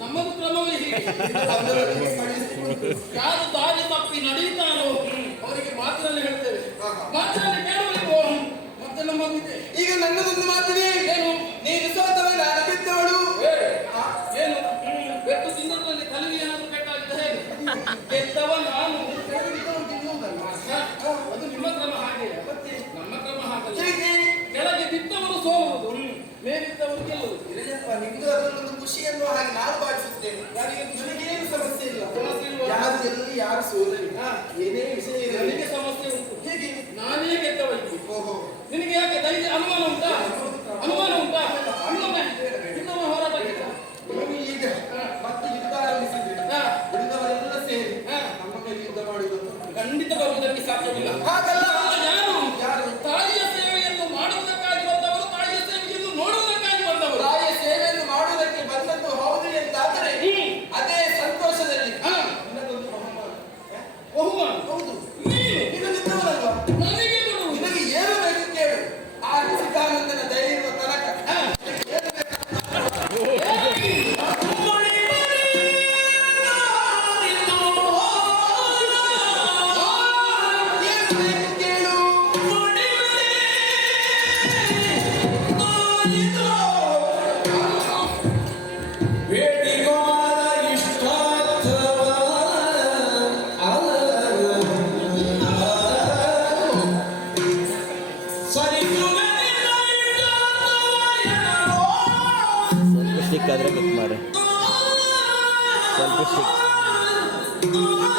ನಮ್ಮದು ಕ್ರಮವೇ ಹೀಗೆ. ಯಾರು ದಾರಿ ತಪ್ಪಿ ನಡೀತಾರೋ ಮೇಲಿದ್ದವರು ನಿಜಪ್ಪ ಖುಷಿ ನಾನು ನನಗೆ ಯಾರು ಗೆಲ್ಲಲಿ ಯಾರು ಏನೇ ವಿಷಯ ಇರಲಿ ಸಿಕ್ಕಾದ್ರೆ ಕಟ್ ಮಾಡಿ. ಸ್ವಲ್ಪ ಸಿಕ್